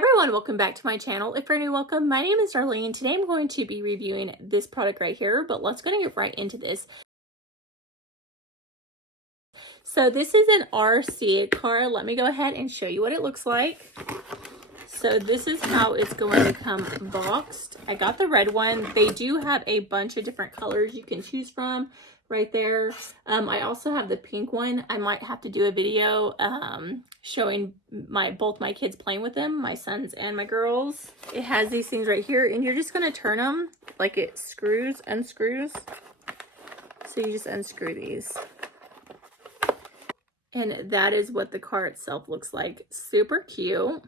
everyone, welcome back to my channel. If you're new, welcome. My name is Darlene. Today I'm going to be reviewing this product right here, but let's go and get right into this. So this is an RC car. Let me go ahead and show you what it looks like. So this is how it's going to come boxed. I got the red one. They do have a bunch of different colors you can choose from right there. I also have the pink one. I might have to do a video showing both my kids playing with them, my sons and my girls. It has these things right here, and you're just going to turn them like it unscrews. So you just unscrew these. And that is what the car itself looks like. Super cute.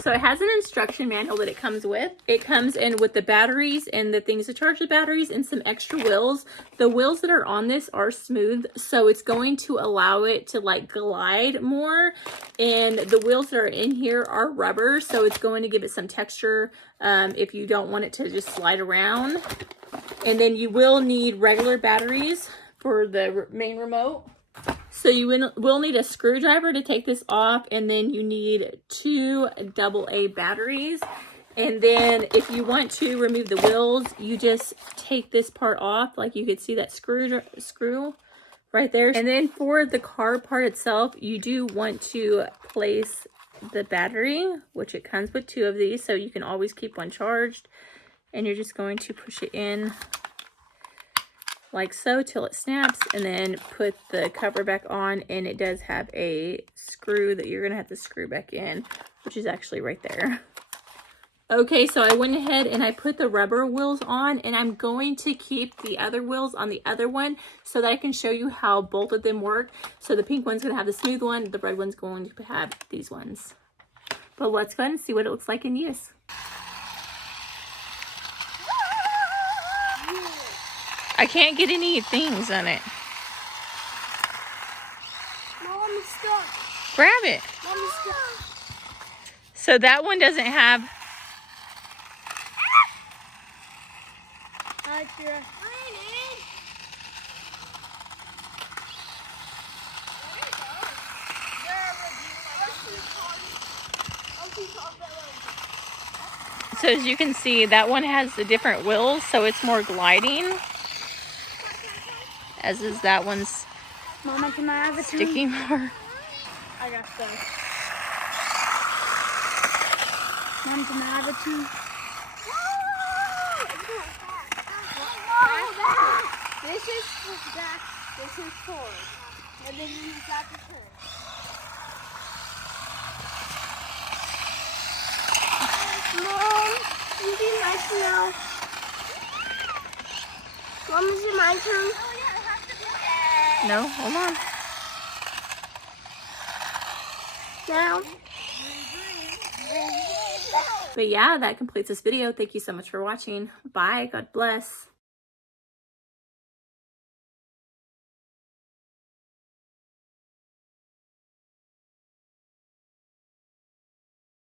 So it has an instruction manual that it comes with. It comes in with the batteries and the things to charge the batteries and some extra wheels. The wheels that are on this are smooth, so it's going to allow it to like glide more. And the wheels that are in here are rubber, so it's going to give it some texture if you don't want it to just slide around. And then you will need regular batteries for the main remote. So you will need a screwdriver to take this off, and then you need 2 AA batteries. And then if you want to remove the wheels, you just take this part off. Like you could see that screw right there. And then for the car part itself, you do want to place the battery, which it comes with 2 of these, so you can always keep one charged. And you're just going to push it in like so till it snaps, and then put the cover back on. And it does have a screw that you're gonna have to screw back in, which is actually right there. Okay, so I went ahead and I put the rubber wheels on, and I'm going to keep the other wheels on the other one so that I can show you how both of them work. So the pink one's gonna have the smooth one, the red one's going to have these ones. But let's go ahead and see what it looks like in use. I can't get any things on it. Mom is stuck. Grab it. Mom is stuck. So that one doesn't have... Hi, Kira. So as you can see, that one has the different wheels, so it's more gliding. As is that one's Mama, can I have a sticky more. I got stuff. Mom, can I have a too? This is back. This is forward. And then you got the turn. Mom, you be nice now. Mom, is it my turn? No, hold on. Now. But yeah, that completes this video. Thank you so much for watching. Bye. God bless.